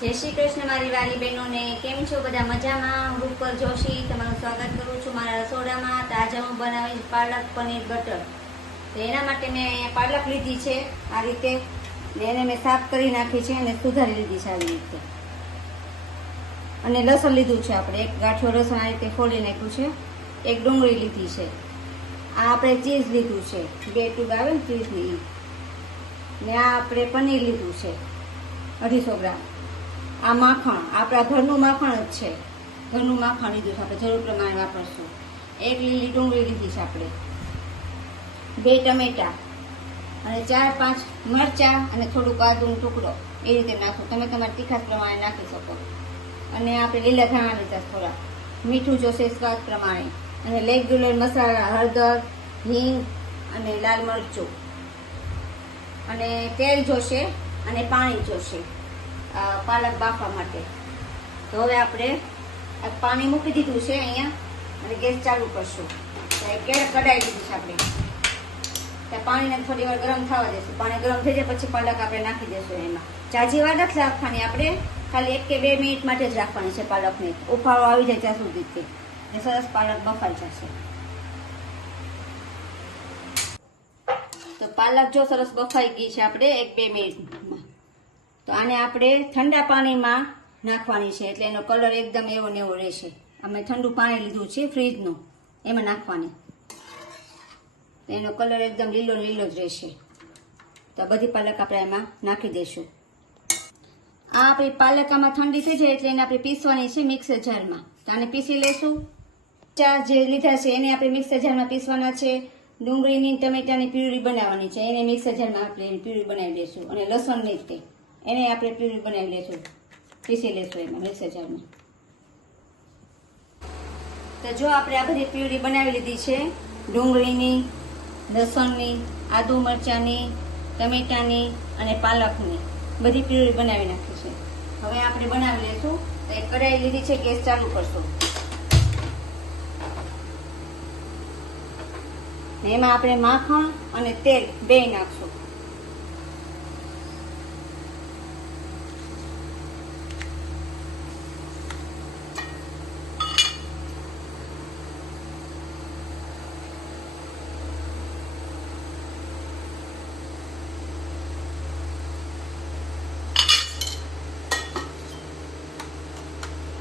જય શ્રી કૃષ્ણ મારી વાલી બહેનોને, કેમ છો બધા? મજામાં? હું રૂપર જોશી તમારું સ્વાગત કરું છું મારા રસોડામાં. તો આજે હું બનાવીશ પાલક પનીર બટર. તો એના માટે મેં અહીંયા પાલક લીધી છે આ રીતે, ને એને મેં સાફ કરી નાખી છે અને સુધારી લીધી છે આવી રીતે. અને લસણ લીધું છે આપણે, એક ગાંઠિયો લસણ આ રીતે ફોડી નાખ્યું છે. એક ડુંગળી લીધી છે. આ આપણે ચીઝ લીધું છે, 2 ટ્યુબ આવે ને ચીઝની. ને આ આપણે પનીર લીધું છે 250 ગ્રામ. આ માખણ આપણા ઘરનું માખણ જ છે, ઘરનું માખણ લીધું છે આપણે, જરૂર પ્રમાણે વાપરશું. એક લીલી ડુંગળી લીધી છે આપણે, 2 ટમેટા અને 4-5 મરચાં અને થોડુંક આદુનો ટુકડો એ રીતે નાખો. તમે તમારી તીખાસ પ્રમાણે નાખી શકો. અને આપણે લીલા ધાણા લીધા થોડા, મીઠું જોશે સ્વાદ પ્રમાણે, અને રેગ્યુલર મસાલા હળદર, હિંગ અને લાલ મરચું, અને તેલ જોશે અને પાણી જોશે પાલક બાફવા માટે. તો હવે આપણે પાણી મૂકી દીધું છે અહીંયા અને ગેસ ચાલુ કરશું. કઢાઈ દીધી છે આપણે, ત્યાં પાણીને થોડી વાર ગરમ થવા દેશું. પાણી ગરમ થઈ જાય પછી પાલક આપણે નાખી દઈશું. એમાં જાજી વાર નથી રાખવાની, આપણે ખાલી 1 કે 2 મિનિટ માટે જ રાખવાની છે પાલકને. ઉફાળો આવી જાય ત્યાં સુધી ને સરસ પાલક બફાઈ જશે. તો પાલક જો સરસ બફાઈ ગઈ છે આપણે 1-2 મિનિટમાં, તો આને આપણે ઠંડા પાણીમાં નાખવાની છે, એટલે એનો કલર એકદમ એવો ને એવો રહેશે. અમે ઠંડુ પાણી લીધું છે ફ્રીજનું, એમાં નાખવાની, એનો કલર એકદમ લીલો લીલો જ રહેશે. તો બધી પાલક આપણે એમાં નાખી દઈશું. આ આપણી પાલક આમાં ઠંડી થઈ જાય એટલે એને આપણે પીસવાની છે મિક્સર જારમાં. તો આને પીસી લઈશું. ચાર જે લીધા છે એને આપણે મિક્સર જારમાં પીસવાના છે. ડુંગળીની ટમેટાની પ્યુરી બનાવવાની છે, એને મિક્સર જારમાં આપણે પ્યુરી બનાવી દઈશું. અને લસણની તે એને આપણે પ્યુરી બનાવી લઈશું, પીસી લઈશું એમાં મિક્સર જારમાં. તો જો આપણે આ બધી પ્યુરી બનાવી લીધી છે, ડુંગળીની, લસણની, આદુ મરચાંની, ટમેટાની અને પાલકની બધી પ્યુરી બનાવી નાખી છે. હવે આપણે બનાવી લઈશું. તો એક કઢાઈ લીધી છે, ગેસ ચાલુ કરશું. એમાં આપણે માખણ અને તેલ 2 નાખશું.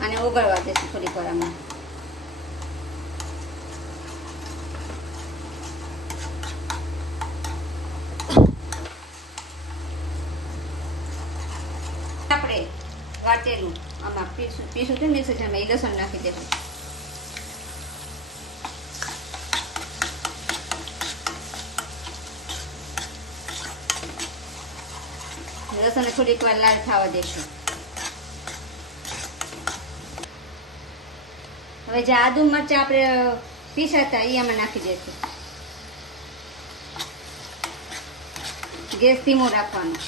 અને ઓગળવા દેશું થોડીક વાર આમાં. આપણે વાટેલું આમાં પીસું છે મિક્સર જારમાં, એ લસણ નાખી દેશું. લસણને થોડીક વાર લાલ થવા દેશું. હવે જે આદુ મરચાં આપણે પીસાતા એ આમાં નાખી દઈશું. ગેસ ધીમો રાખવાનો.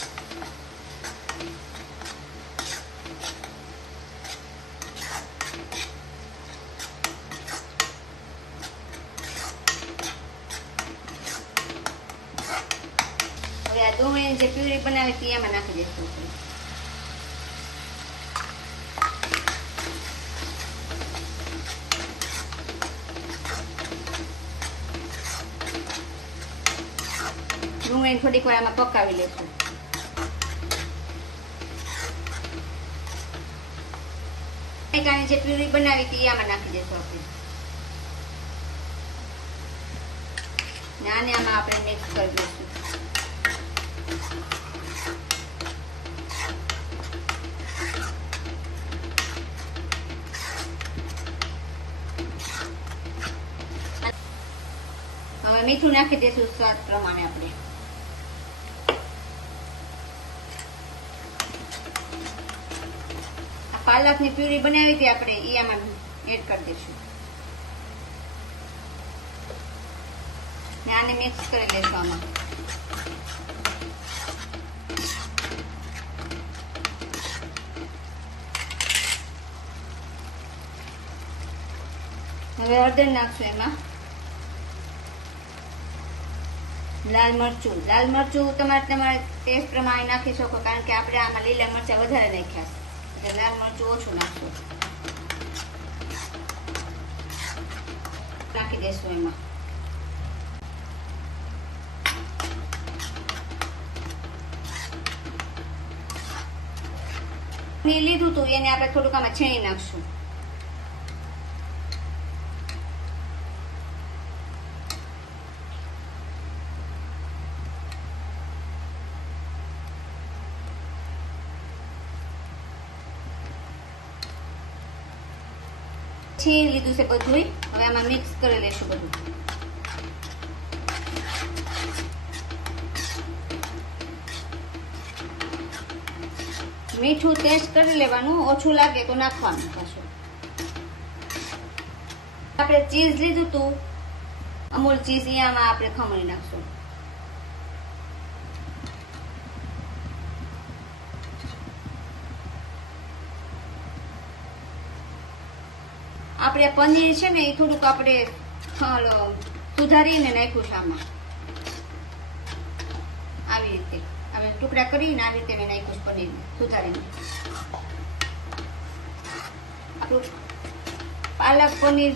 હવે આ ડુંગળીની જે પ્યુરી બનાવી હતી એમાં નાખી દઈશું. ડુંગળીને થોડીક વાર આમાં પકાવી લેશું. ટમેટાની જે પ્યુરી બનાવી હતી આમાં નાખી દઈશું આપણે. ને આને આમાં આપણે મિક્સ કરી દઈશું. હવે મીઠું નાખી દઈશું સ્વાદ પ્રમાણે આપણે. પાલકની પ્યુરી બનાવી હતી આપણે એ આમાં એડ કરી દઈશું. ને આને મિક્સ કરી લઈશું આમાં. હવે હળદર નાખશું એમાં. લાલ મરચું તમારે ટેસ્ટ પ્રમાણે નાખી શકો, કારણ કે આપણે આમાં લીલા મરચાં વધારે નાખ્યા છે. એટલે લાલ મરચું ઓછું નાખશું. નાખી દેશું એમાં. લીધું હતું એને આપણે થોડુંક આમાં છીણી નાખશું. છીણી લીધું છે બધું. હવે આમાં મિક્સ કરી લેશું બધું. મીઠું ટેસ્ટ કરી લેવાનું, ઓછું લાગે તો નાખવાનું પાછું. આપણે ચીઝ લીધું હતું, અમૂલ ચીઝ, અહીંયામાં આપણે ખમણી નાખશું. આપણે પનીર છે ને એ થોડુંક આપણે સુધારીને નાખ્યું છે આમાં. આવી રીતે હવે ટુકડા કરીને આવી રીતે મેં નાખ્યું છે પનીર સુધારીને. આપણું પાલક પનીર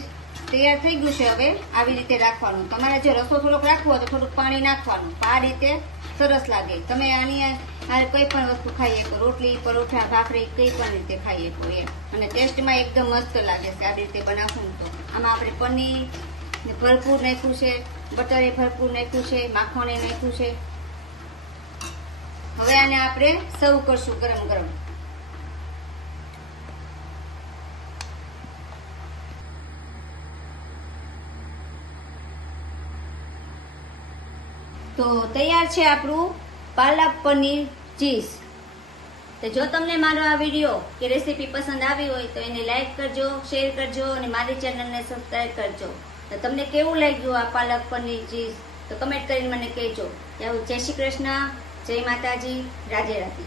તૈયાર થઈ ગયું છે. હવે આવી રીતે રાખવાનું. તમારે જો રસો થોડોક રાખવો હોય તો થોડુંક પાણી નાખવાનું. આ રીતે સરસ લાગે. તમે આની કઈ પણ વસ્તુ ખાઈ શકો, રોટલી, પરોઠા, ભાખરી કઈ પણ રીતે ખાઈ શકો એમ. અને ટેસ્ટમાં એકદમ મસ્ત લાગે છે આવી રીતે બનાવશું તો. આમાં આપણે પનીર ભરપૂર નાખ્યું છે, બટર એ ભરપૂર નાખ્યું છે, માખણ એ નાખ્યું છે. હવે આને આપણે સર્વ કરશું ગરમ ગરમ. તો તૈયાર છે આપણું પાલક પનીર ચીઝ. તો જો તમને મારો આ વિડીયો કે રેસીપી પસંદ આવી હોય તો એને લાઈક કરજો, શેર કરજો અને મારી ચેનલને સબસ્ક્રાઈબ કરજો. તો તમને કેવું લાગ્યું આ પાલક પનીર ચીઝ તો કમેન્ટ કરીને મને કહેજો. જય શ્રી કૃષ્ણ, જય માતાજી, રાધે રાધે.